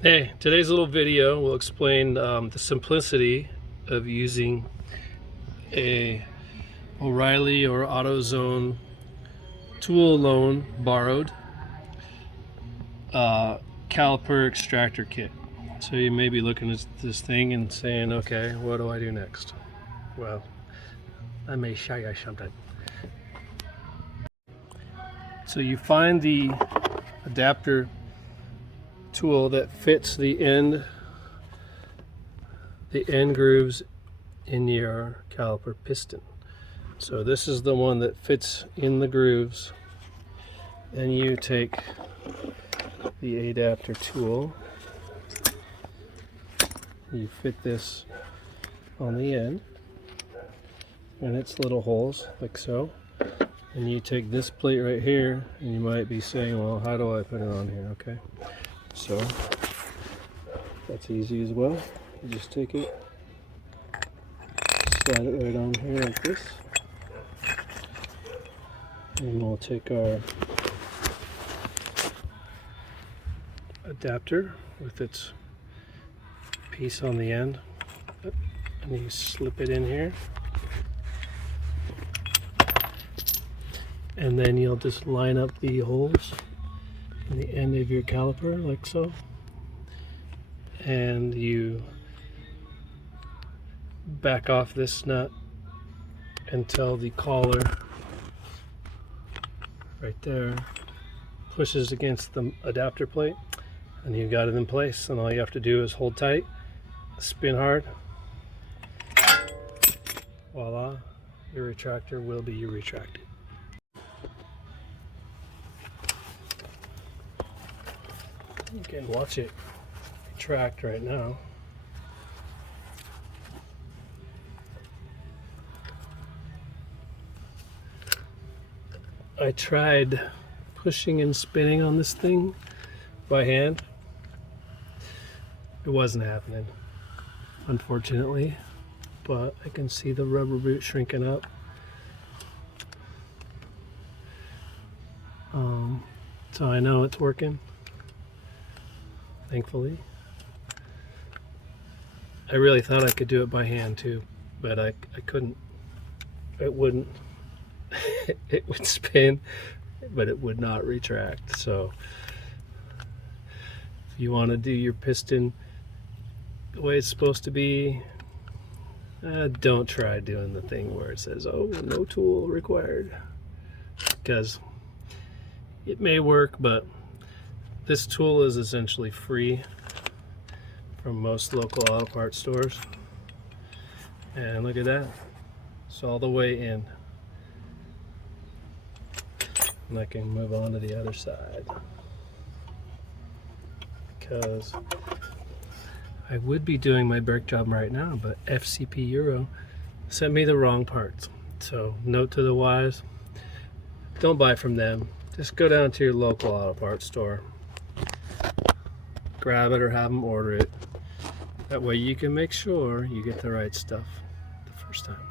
Hey, today's little video will explain the simplicity of using a O'Reilly or AutoZone tool loan borrowed caliper extractor kit. So you may be looking at this thing and saying, okay, what do I do next? Well, I may show you something. So you find the adapter tool that fits the end grooves in your caliper piston. So this is the one that fits in the grooves. Then you take the adapter tool, you fit this on the end and its little holes like so, and you take this plate right here, and you might be saying, well, how do I put it on here? Okay, so that's easy as well. You just take it, slide it right on here like this, and we'll take our adapter with its piece on the end, and you slip it in here, and then you'll just line up the holes in the end of your caliper like so, and you back off this nut until the collar right there pushes against the adapter plate, and you've got it in place. And all you have to do is hold tight, spin hard, voila, your retractor will be retracted. You can watch it retract right now. I tried pushing and spinning on this thing by hand. It wasn't happening, unfortunately, but I can see the rubber boot shrinking up. So I know it's working, thankfully. I really thought I could do it by hand too, but I couldn't. It wouldn't. It would spin, but it would not retract. So if you want to do your piston the way it's supposed to be, don't try doing the thing where it says, oh, no tool required, because it may work, but this tool is essentially free from most local auto parts stores. And look at that, it's all the way in. And I can move on to the other side, because I would be doing my brake job right now, but FCP Euro sent me the wrong parts. So note to the wise, don't buy from them. Just go down to your local auto parts store, grab it or have them order it. That way you can make sure you get the right stuff the first time.